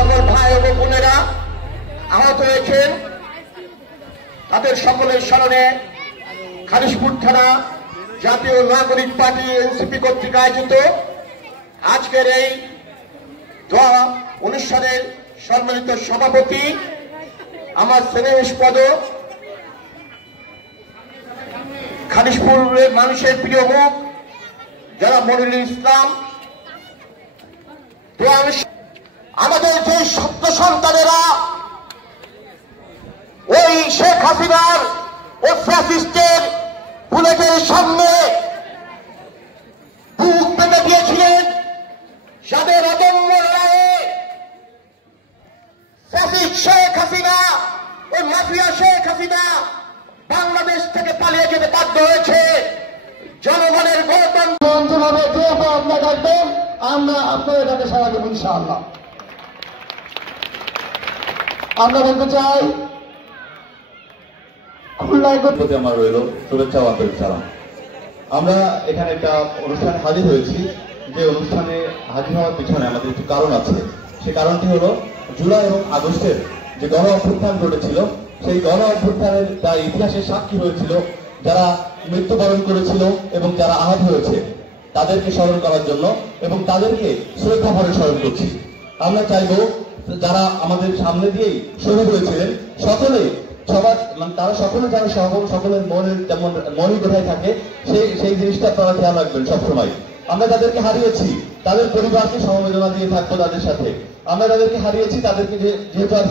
সকল ভাই ও বোনেরা আহত হয়েছেন তাদের সকলের স্মরণে খালিশপুর থানা জাতীয় নাগরিক পার্টি এনসিপি কর্তৃক আয়োজিত আজকের এই দোয়া অনুষ্ঠানের সম্মানিত সভাপতি আমার স্নেহস্পদ খালিশপুরের মানুষের প্রিয় মুখ যারা মনিরুল ইসলাম। আমাদের যে সত্য সন্তানেরা ওই শেখ হাসিনার ও ফ্যাসিস্টের বুলেটের সামনে বুক পেতে দিয়েছিলেন, যাদের অদম্য লড়াইয়ে ফ্যাসিস্ট শেখ হাসিনা ওই মাফিয়া শেখ হাসিনা বাংলাদেশ থেকে পালিয়ে যেতে বাধ্য হয়েছে। জনগণের গণতন্ত্র যেভাবে যে আপনারা ডাকবেন আমরা আপনাদের ডাকে সাড়া দেব ইনশাআল্লাহ। আমরা বলতে চাই খুলনায় আমার রইল শুভেচ্ছা ও আন্তরিক সালাম। আমরা এখানে একটা অনুষ্ঠানে হাজির হয়েছি, যে অনুষ্ঠানে হাজির হওয়ার পিছনে আমাদের একটু কারণ আছে। সেই কারণটি হলো জুলাই এবং আগস্টের যে গণ অভ্যুত্থান ঘটেছিল, সেই গণ অভ্যুত্থানের তার ইতিহাসের সাক্ষী হয়েছিল যারা মৃত্যুবরণ করেছিল এবং যারা আহত হয়েছে তাদেরকে স্মরণ করার জন্য এবং তাদেরকে শ্রদ্ধা ভরে স্মরণ করছি। আমরা চাইব যারা আমাদের সামনে দিয়েই শহীদ হয়েছিলেন সকলে সবার মানে তারা সকলে যারা সকলের মনের যেমন মনই কোথায় থাকে সেই জিনিসটা আপনারা খেয়াল রাখবেন সবসময়। আমরা যাদেরকে হারিয়েছি তাদের পরিবারকে সমবেদনা দিয়ে থাকবো তাদের সাথে। আমরা যাদেরকে হারিয়েছি তাদেরকে যেহেতু আর